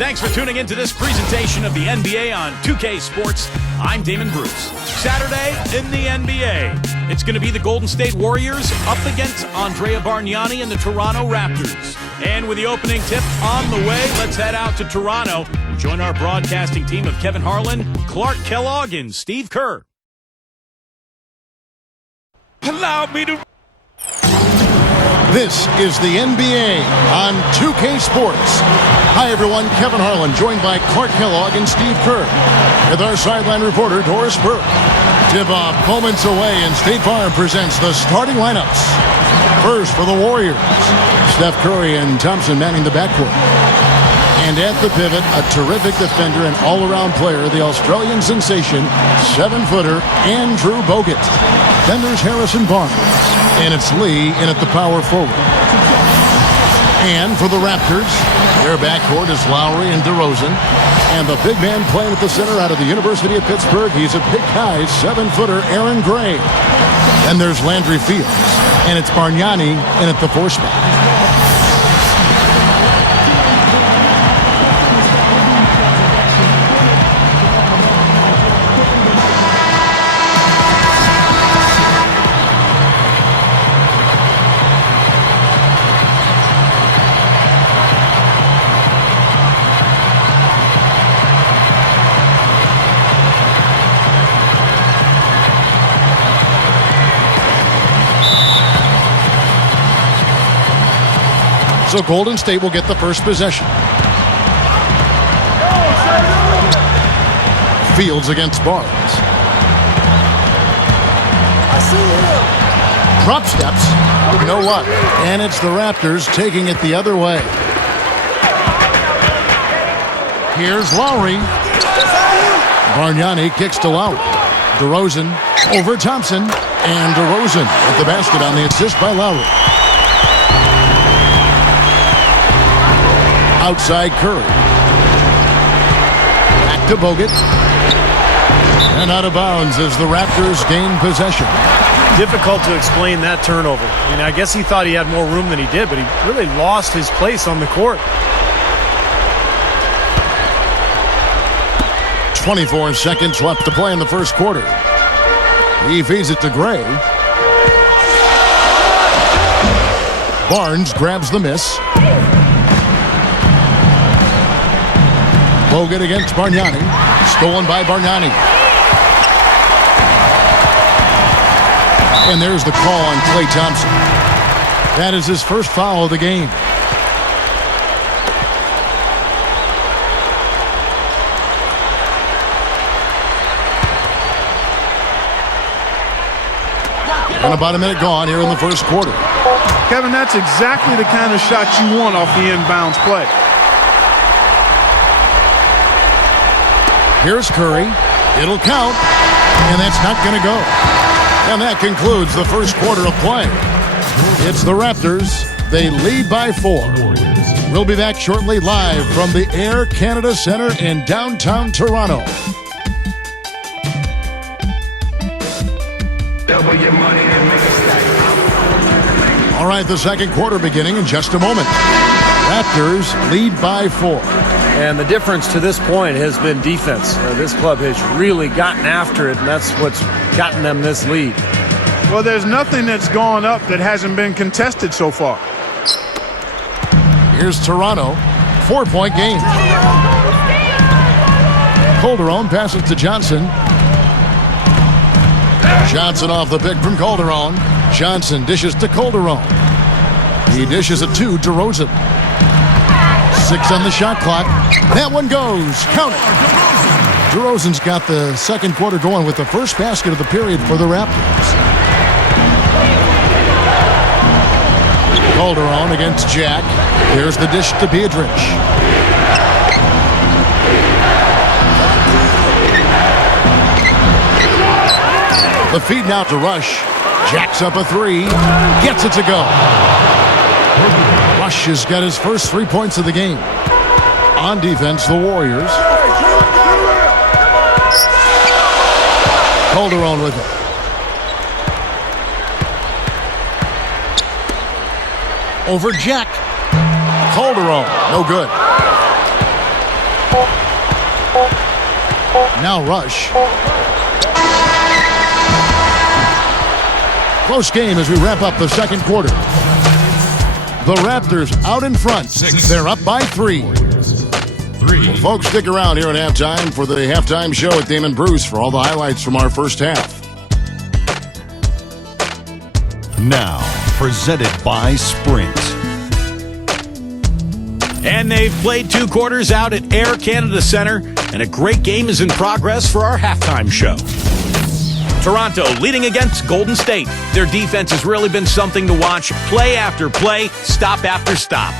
Thanks for tuning in to this presentation of the NBA on 2K Sports. I'm Damon Bruce. Saturday in the NBA, it's going to be the Golden State Warriors up against Andrea Bargnani and the Toronto Raptors. And with the opening tip on the way, let's head out to Toronto and join our broadcasting team of Kevin Harlan, Clark Kellogg, and Steve Kerr. Allow me to... This is the NBA on 2K Sports. Hi, everyone. Kevin Harlan, joined by Clark Kellogg and Steve Kerr, with our sideline reporter, Doris Burke. Tip-off moments away, and State Farm presents the starting lineups. First for the Warriors, Steph Curry and Thompson manning the backcourt. And at the pivot, a terrific defender and all-around player, the Australian sensation, 7-footer Andrew Bogut. Then there's Harrison Barnes, and it's Lee in at the power forward. And for the Raptors, their backcourt is Lowry and DeRozan. And the big man playing at the center out of the University of Pittsburgh, he's a big guy, 7-footer Aaron Gray. Then there's Landry Fields, and it's Bargnani in at the 4 spot. So Golden State will get the first possession. Fields against Barnes. I see him. Drop steps. You know what? And it's the Raptors taking it the other way. Here's Lowry. Bargnani kicks to Lowry. DeRozan over Thompson. And DeRozan at the basket on the assist by Lowry. Outside Curry. Back to Bogut. And out of bounds as the Raptors gain possession. Difficult to explain that turnover. I mean, I guess he thought he had more room than he did, but he really lost his place on the court. 24 seconds left to play in the first quarter. He feeds it to Gray. Barnes grabs the miss. Bogut against Bargnani. Stolen by Bargnani. And there's the call on Klay Thompson. That is his first foul of the game. And about a minute gone here in the first quarter. Kevin, that's exactly the kind of shot you want off the inbounds play. Here's Curry. It'll count. And that's not going to go. And that concludes the first quarter of play. It's the Raptors. They lead by 4. We'll be back shortly live from the Air Canada Centre in downtown Toronto. Double your money and make a stack. All right, the second quarter beginning in just a moment. Raptors lead by 4. And the difference to this point has been defense. This club has really gotten after it, and that's what's gotten them this lead. Well, there's nothing that's gone up that hasn't been contested so far. Here's Toronto. 4-point game. Calderon passes to Johnson. Johnson off the pick from Calderon. Johnson dishes to Calderon. He dishes it to DeRozan. 6 on the shot clock. That one goes. Count it. DeRozan's got the second quarter going with the first basket of the period for the Raptors. Calderon against Jack. Here's the dish to Biedrins. The feed now to Rush. Jacks up a 3. Gets it to go. Rush has got his first 3 points of the game. On defense, the Warriors. Calderon with it. Over Jack. Calderon, no good. Now Rush. Close game as we wrap up the second quarter. The Raptors out in front. They're up by 3. Well, folks, stick around here at halftime for the halftime show with Damon Bruce for all the highlights from our first half. Now, presented by Sprint. And they've played 2 quarters out at Air Canada Centre, and a great game is in progress for our halftime show. Toronto leading against Golden State. Their defense has really been something to watch. Play after play, stop after stop.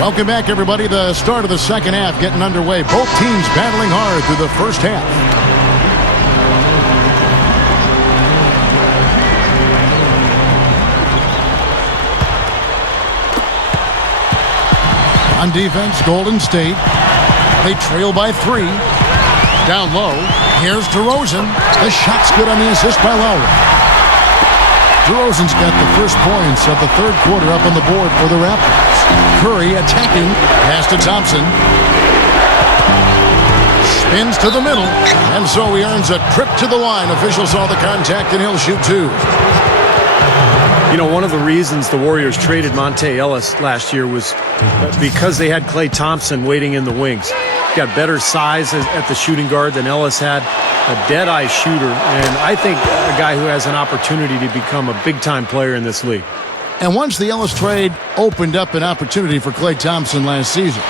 Welcome back, everybody. The start of the second half getting underway. Both teams battling hard through the first half. On defense, Golden State. They trail by 3. Down low. Here's DeRozan. The shot's good on the assist by Lowry. DeRozan's got the first points of the third quarter up on the board for the Raptors. Curry attacking. Pass to Thompson. Spins to the middle. And so he earns a trip to the line. Officials saw the contact and he'll shoot 2. You know, one of the reasons the Warriors traded Monte Ellis last year was because they had Klay Thompson waiting in the wings. Got better size at the shooting guard than Ellis had. A dead-eye shooter, and I think a guy who has an opportunity to become a big-time player in this league. And once the Ellis trade opened up an opportunity for Klay Thompson last season,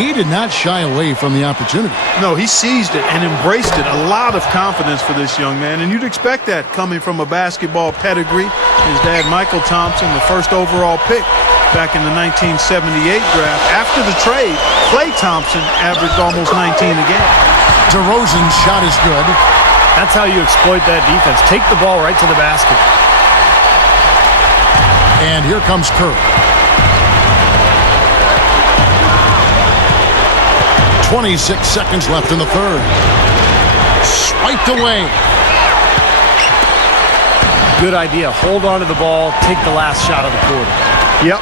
he did not shy away from the opportunity. No, he seized it and embraced it. A lot of confidence for this young man, and you'd expect that coming from a basketball pedigree. His dad, Michael Thompson, the first overall pick back in the 1978 draft. After the trade, Klay Thompson averaged almost 19 a game. DeRozan's shot is good. That's how you exploit that defense. Take the ball right to the basket. And here comes Curry. 26 seconds left in the third. Swiped away. Good idea. Hold on to the ball. Take the last shot of the quarter. Yep.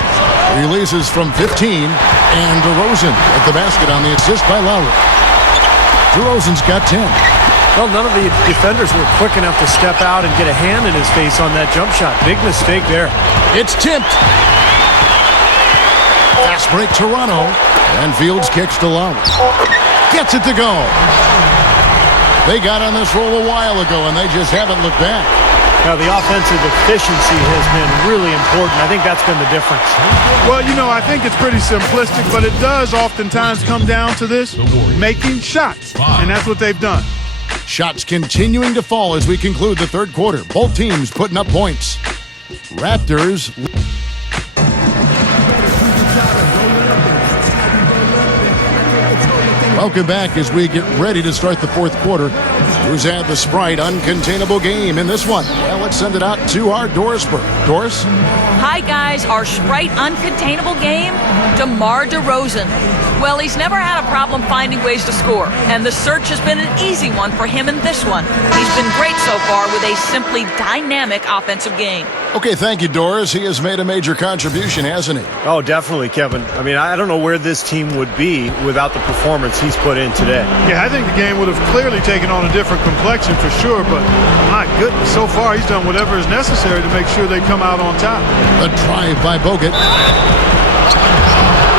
Releases from 15. And DeRozan at the basket on the assist by Lowry. DeRozan's got 10. Well, none of the defenders were quick enough to step out and get a hand in his face on that jump shot. Big mistake there. It's tipped. Fast break Toronto. And Fields kicks to Lowry. Gets it to go. They got on this roll a while ago, and they just haven't looked back. Now, the offensive efficiency has been really important. I think that's been the difference. Well, you know, I think it's pretty simplistic, but it does oftentimes come down to this, making shots. And that's what they've done. Shots continuing to fall as we conclude the third quarter. Both teams putting up points. Raptors. Welcome back as we get ready to start the fourth quarter. Who's had the Sprite uncontainable game in this one? Well, let's send it out to our Doris Burke. Doris? Hi, guys. Our Sprite uncontainable game, DeMar DeRozan. Well, he's never had a problem finding ways to score, and the search has been an easy one for him in this one. He's been great so far with a simply dynamic offensive game. Okay, thank you, Doris. He has made a major contribution, hasn't he? Oh, definitely, Kevin. I mean, I don't know where this team would be without the performance he's put in today. Yeah, I think the game would have clearly taken on a different complexion for sure, but my goodness, so far he's done whatever is necessary to make sure they come out on top. A drive by Bogut.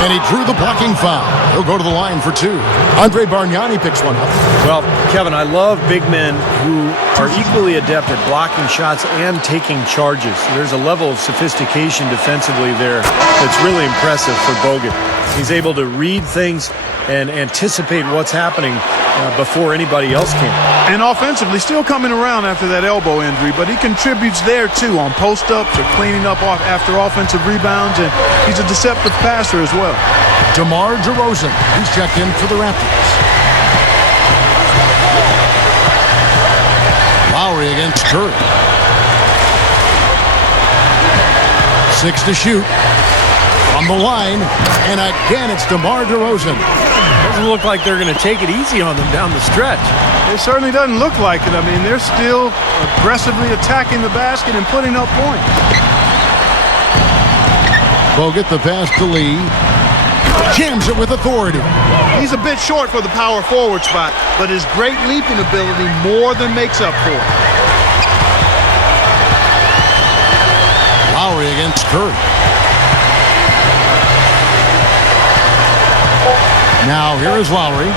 And he drew the blocking foul. He'll go to the line for 2. Andre Bargnani picks one up. Well, Kevin, I love big men who are equally adept at blocking shots and taking charges. There's a level of sophistication defensively there that's really impressive for Bogut. He's able to read things and anticipate what's happening before anybody else can. And offensively, still coming around after that elbow injury, but he contributes there too on post-ups or cleaning up after offensive rebounds, and he's a deceptive passer as well. DeMar DeRozan, he's checked in for the Raptors. Lowry against Curry. 6 to shoot. From the line, and again it's DeMar DeRozan. Doesn't look like they're going to take it easy on them down the stretch. It certainly doesn't look like it. I mean, they're still aggressively attacking the basket and putting up points. Bogut the pass to Lee. Jams it with authority. He's a bit short for the power forward spot, but his great leaping ability more than makes up for it. Lowry against Curry. Now here is Lowry.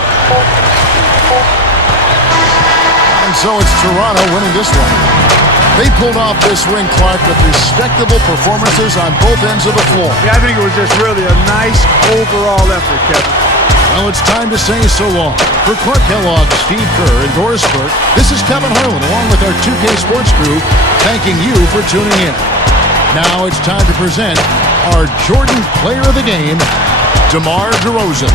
And so it's Toronto winning this one. They pulled off this win, Clark, with respectable performances on both ends of the floor. Yeah, I think it was just really a nice overall effort, Kevin. Well, it's time to say so long. For Clark Kellogg, Steve Kerr, and Doris Burke, this is Kevin Harlan, along with our 2K Sports crew, thanking you for tuning in. Now it's time to present our Jordan Player of the Game, DeMar DeRozan.